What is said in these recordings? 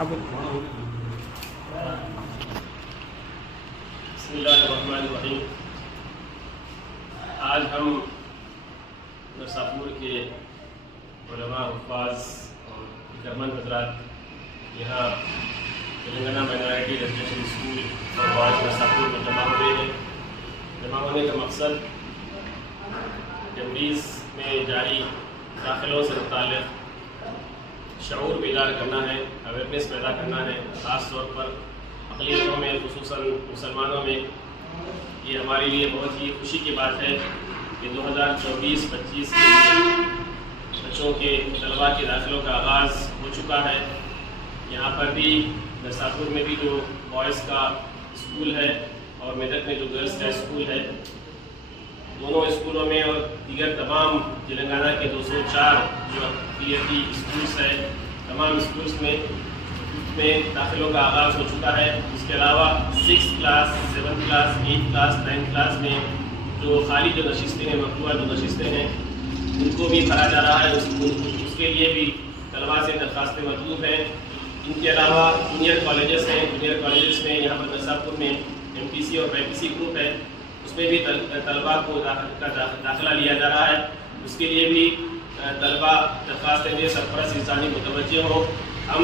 अब बिस्मिल्लाहिर्रहमानिर्रहीम। आज हम नरसापुर के उलमा, हुफ़ाज़ और गवर्नमेंट हज़रात यहाँ तेलंगाना माइनॉरिटी रेजिडेंशियल स्कूल और बॉयज़ नरसापुर में जमा हुए हैं। जमा होने का मकसद तमरीज़ में जारी दाखिलों से मुताल्लिक़ शऊर बेदार करना है, अवेयरनेस पैदा करना है। ख़ास तौर पर अक़लियतों में, ख़ुसूसन मुसलमानों में ये हमारे लिए बहुत ही खुशी की बात है कि 2024-25 के लिए बच्चों के तलबा के दाखिलों का आगाज़ हो चुका है। यहाँ पर भी नरसापुर में भी जो बॉयज़ का स्कूल है और मेदक में जो गर्ल्स का स्कूल है, दोनों स्कूलों में और दीगर तमाम तेलंगाना के 204 जो अक़लियती स्कूल्स हैं, तमाम स्कूल्स में दाखिलों का आगाज़ हो चुका है। इसके अलावा 6th class, 7th class, 8th class, 9th class में जो खाली जो नशिस्तें हैं, मकबूल जो नशिस्तें हैं, उनको भी भरा जा रहा है। उसके लिए भी तलबा से दरख्वास्तें मौजूद हैं। इनके अलावा जूनियर कॉलेजेस हैं। जूनियर कॉलेजेस में यहाँ पर नरसापुर में MPC और BPC ग्रुप है, उसमें भी तलबा को दाखिला लिया जा रहा है। उसके लिए भी तलबा दरख्वास्तें दे, सरपरस्त इंसानी मुतवज्जे हो। हम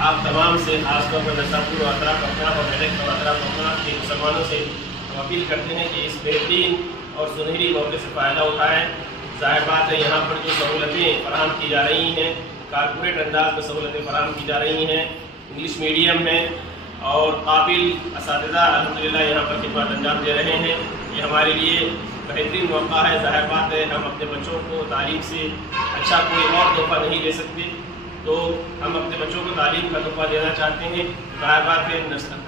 आप तमाम से खासतौर पर नरसापुर और अतराफ अफनाफ और मेदक और अतराफ अफनाफ के मुसलमानों से हम अपील करते हैं कि इस बेहतरीन और सुनहरी मौके से फ़ायदा उठाएँ। ज़ाहिर बात है, यहाँ पर जो सहूलतें फराहम की जा रही हैं, कारपोरेट अंदाज में सहूलतें फराहम की जा रही हैं, इंग्लिश मीडियम है और काबिल असातिज़ा अल्हम्दुलिल्लाह यहाँ पर खिदमत अंजाम दे रहे हैं। ये हमारे लिए बेहतरीन मौका है। ज़ाहिर बात है, हम अपने बच्चों को तालीम से अच्छा कोई और तोहफ़ा नहीं दे सकते, तो हम अपने बच्चों को तालीम का तोहफ़ा देना चाहते हैं। ज़ाहिर बात है,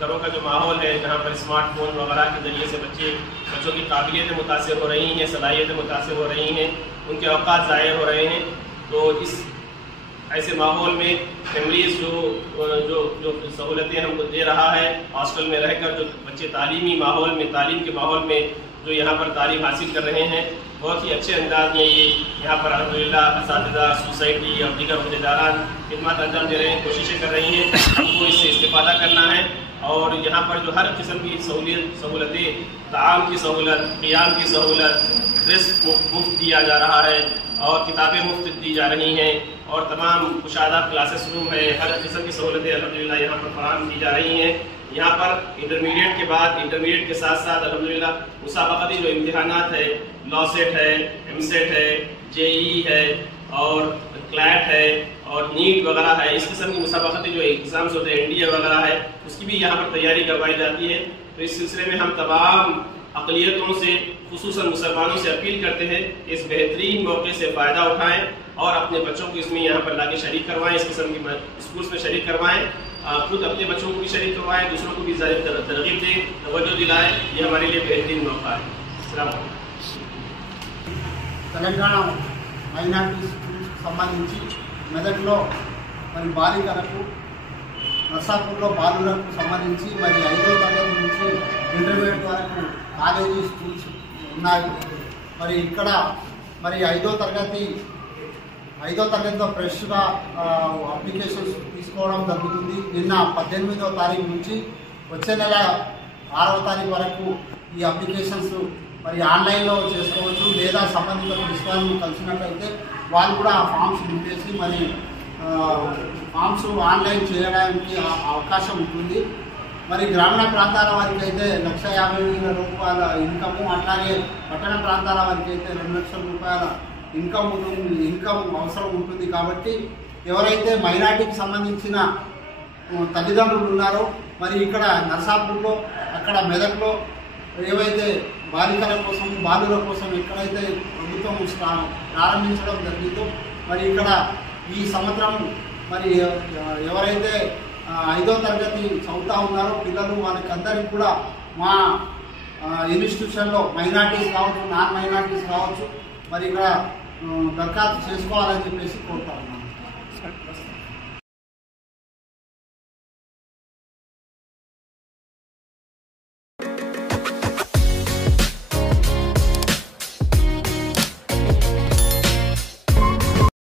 घरों का जो माहौल है, जहाँ पर स्मार्टफोन वगैरह के ज़रिए से बच्चों की काबिलियतें मुतासिर हो रही हैं, सलाहियतें मुतासिर हो रही हैं, उनके औकात ज़ाहिर हो रहे हैं। तो इस ऐसे माहौल में तमरीज़ जो सहूलतें हमको दे रहा है, हॉस्टल में रहकर जो बच्चे तालीमी माहौल में, तालीम के माहौल में जो यहाँ पर तालीम हासिल कर रहे हैं, बहुत ही अच्छे अंदाज में ये यहाँ पर अल्हम्दुलिल्लाह असातिज़ा, सोसाइटी और दीगर अहदेदारान खिदमत अंजाम दे रहे हैं, कोशिशें कर रही हैं। हमको इससे इस्तेफ़ादा करना है और यहाँ पर जो हर किस्म की सहूलतें, ताआम की सहूलत, क़ियाम की सहूलत, ड्रेस मुफ्त दिया जा रहा है और किताबें मुफ्त दी जा रही हैं और तमाम कुशादा क्लासेस रूम है, हर किस्म की सहूलतें अल्हम्दुलिल्लाह यहाँ पर फराहम की जा रही हैं। यहाँ पर इंटरमीडिएट के बाद, इंटरमीडिएट के साथ साथ अल्हम्दुलिल्लाह मुसाबक़ती जो इम्तिहानात है, लॉसेट है, MSET है, JEE है और क्लैट है और नीट वगैरह है, इस किस्म की मुसाबक़ती जो एग्ज़ाम्स होते हैं, NDA वगैरह है, उसकी भी यहाँ पर तैयारी करवाई जाती है। तो इस सिलसिले में हम तमाम अक़लियतों से, ख़ुसूसन मुसलमानों से अपील करते हैं कि इस बेहतरीन मौके से फ़ायदा उठाएँ और अपने बच्चों को इसमें यहाँ पर लाके शरीक करवाएँ, इस किस्म की स्कूल्स में शरीक करवाएँ, खुद अपने बच्चों को भी शरीक करवाएँ, दूसरों को भी तरग़ीब दें, तवज्जो दिलाएँ। ये हमारे लिए बेहतरीन मौका है। अस्सलाम वालेकुम। తెలంగాణ మైనారిటీ స్కూల్కి సంబంధించి మెదక్లో మరి బాలికలకు, నర్సాపూర్లో బాలులకు సంబంధించి మరి 5వ తరగతి నుంచి ఇంటర్మీడియట్ వరకు కాలేజీ స్కూల్స్ ఉన్నాయి. మరి ఇక్కడ మరి 5వ తరగతిలో ఫ్రెష్గా అప్లికేషన్స్ తీసుకోవడం జరుగుతుంది. నిన్న 18వ తారీఖు నుంచి వచ్చే నెల 6వ తారీఖు వరకు ఈ అప్లికేషన్స్ మరి ఆన్లైన్లో చేసుకోవచ్చు, లేదా సంబంధిత ప్రిన్సిపాల్ని కలిసినట్లయితే వాళ్ళు కూడా ఆ ఫామ్స్ నింపేసి మరి ఫామ్స్ ఆన్లైన్ చేయడానికి అవకాశం ఉంటుంది. మరి గ్రామీణ ప్రాంతాల వారికి అయితే 1,50,000 రూపాయల ఇన్కము, అట్లాగే పట్టణ ప్రాంతాల వారికి అయితే 2 లక్షల రూపాయల ఇన్కమ్ అవసరం ఉంటుంది. కాబట్టి ఎవరైతే మైనారిటీకి సంబంధించిన తల్లిదండ్రులు ఉన్నారో, మరి ఇక్కడ నర్సాపూర్లో, అక్కడ మెదక్లో ఏవైతే బాలికల కోసం, బాలుల కోసం ఎక్కడైతే ప్రభుత్వం ప్రారంభించడం జరిగిందో, మరి ఇక్కడ ఈ సంవత్సరం మరి ఎవరైతే 5వ తరగతి చదువుతూ ఉన్నారో పిల్లలు, వాళ్ళకి అందరికీ కూడా మా ఇన్స్టిట్యూషన్లో మైనారిటీస్ కావచ్చు, నాన్ మైనారిటీస్ కావచ్చు, మరి ఇక్కడ దరఖాస్తు చేసుకోవాలని చెప్పేసి కోరుతా ఉన్నాను.